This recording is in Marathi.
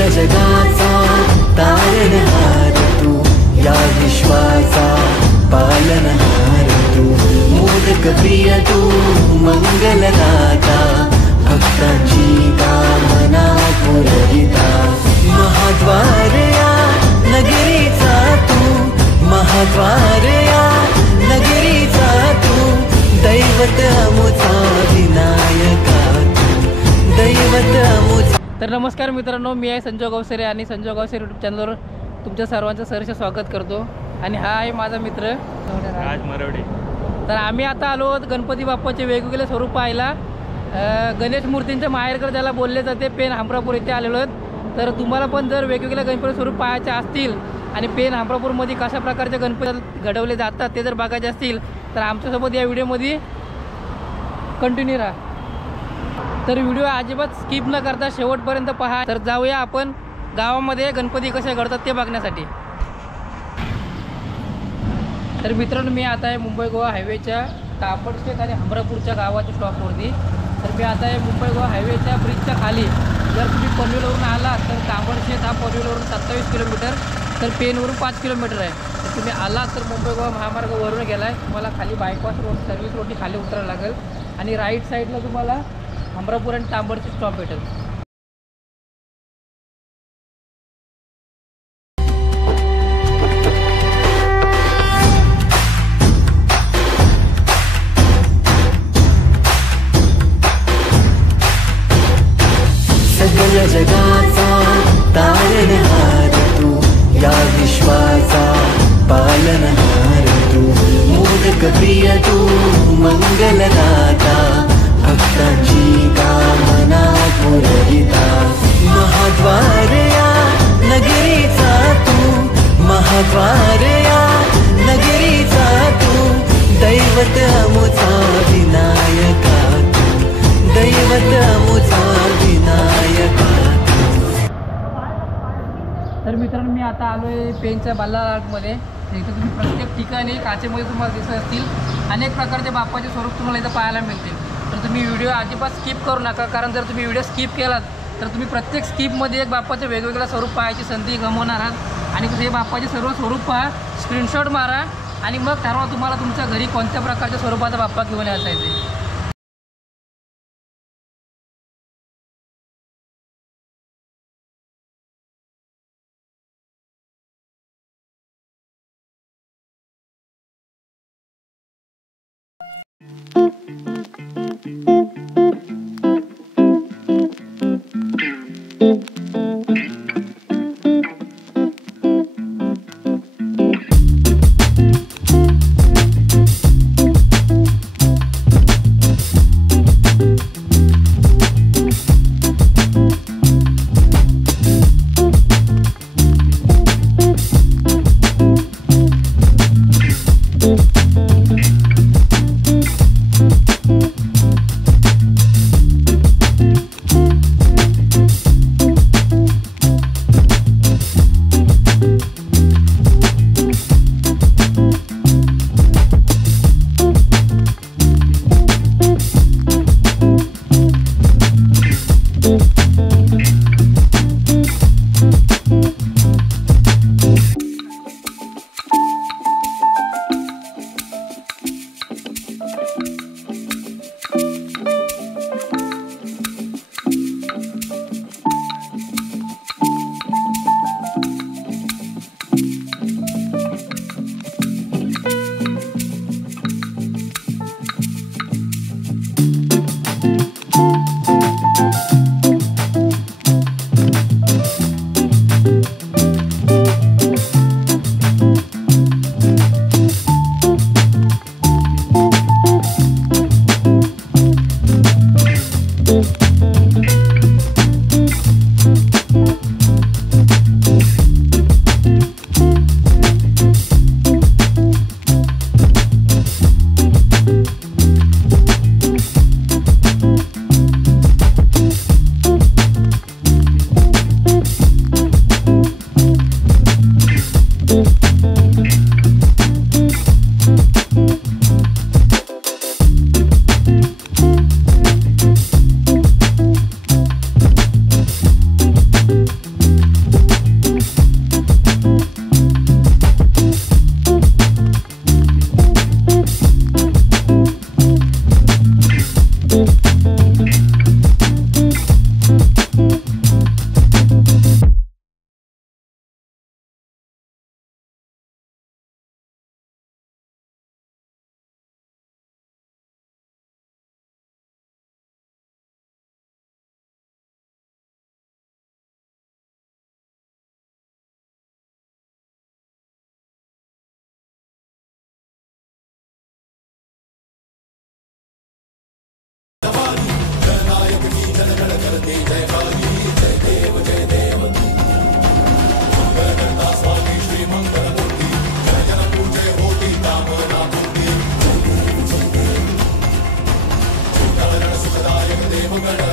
सगळ्या जगाचा तारणहार तू, या विश्वाचा पालनहार तू, मोदक प्रिय तू, मंगलदाता, भक्तांची कामना पुरविता, महाद्वार या नगरीचा तू, महाद्वार या नगरीचा तू, दैवत अमुचा विनायका तू, दैवत अमुचा। तर नमस्कार मित्रांनो, मी आहे संजय गावसरे आणि संजय गावसरे यूट्यूब चॅनलवर तुमच्या सर्वांचं सहर्ष स्वागत करतो। आणि हा आहे माझा मित्र राज मरवडे। तर आम्ही आता आलो गणपती बाप्पाचे वेगवेगळे स्वरूप पाहायला। गणेश मूर्तींचे माहेरकडे ज्याला बोलले जाते पेन हमरापूर इथे आलेलो आहेत। तर तुम्हाला पण जर वेगवेगळे गणपती स्वरूप पाहायचे असतील आणि पेन हमरापूरमध्ये कशा प्रकारचे गणपती घडवले जातात ते जर बघायचे असतील तर आमच्यासोबत या व्हिडिओमध्ये कंटिन्यू राहा। तर व्हिडिओ अजिबात स्किप न करता शेवटपर्यंत पहा। तर जाऊया आपण गावामध्ये गणपती कसे घडतात ते बघण्यासाठी। तर मित्रांनो, मी आता आहे मुंबई गोवा हायवेच्या तापडशेत आणि हमरापूरच्या गावाच्या स्टॉपवरती। तर मी आता आहे मुंबई गोवा हायवेच्या ब्रिजच्या खाली। जर तुम्ही पनवेलवरून आला तर तापडशेत हा पनवेलवरून 27 किलोमीटर, तर पेनवरून 5 किलोमीटर आहे। तर तुम्ही आला तर मुंबई गोवा महामार्गावरून गेला आहे, तुम्हाला खाली बायपास रोड सर्व्हिस रोडनी खाली उतरायला लागेल आणि राईट साईडला तुम्हाला हमरापूर आणि तांबडचे स्टॉप भेटेल। सगळ्या जगाचा तारणहार तू, या विश्वाचा पालनहार तू, मोदक प्रिय तू, मंगलदाता, भक्तांची कामना पुरविता, महाद्वार या नगरीचा तू, महाद्वार या नगरीचा तू, दैवत अमुचा विनायका तू, दैवत अमुचा विनायका। तर मित्रांनो, मी आता आलो आहे पेनच्या बाल्ला आर्टमध्ये। इथं तुम्ही प्रत्येक ठिकाणी काचेमध्ये तुम्हाला दिसत असतील अनेक प्रकारचे बाप्पाचे स्वरूप तुम्हाला इथं पाहायला मिळतील। तर तुम्ही व्हिडिओ अजिबात स्किप करू नका, कारण जर तुम्ही व्हिडिओ स्किप केलात तर तुम्ही प्रत्येक स्किपमध्ये एक बाप्पाचे वेगवेगळ्या स्वरूप पाहायची संधी गमावणार आहात। आणि हे बाप्पाचे सर्व स्वरूप पहा, स्क्रीनशॉट मारा आणि मग ठरवा तुम्हाला तुमच्या घरी कोणत्या प्रकारच्या स्वरूपाचा बाप्पा घेऊन यायचा आहे ते। मंगळ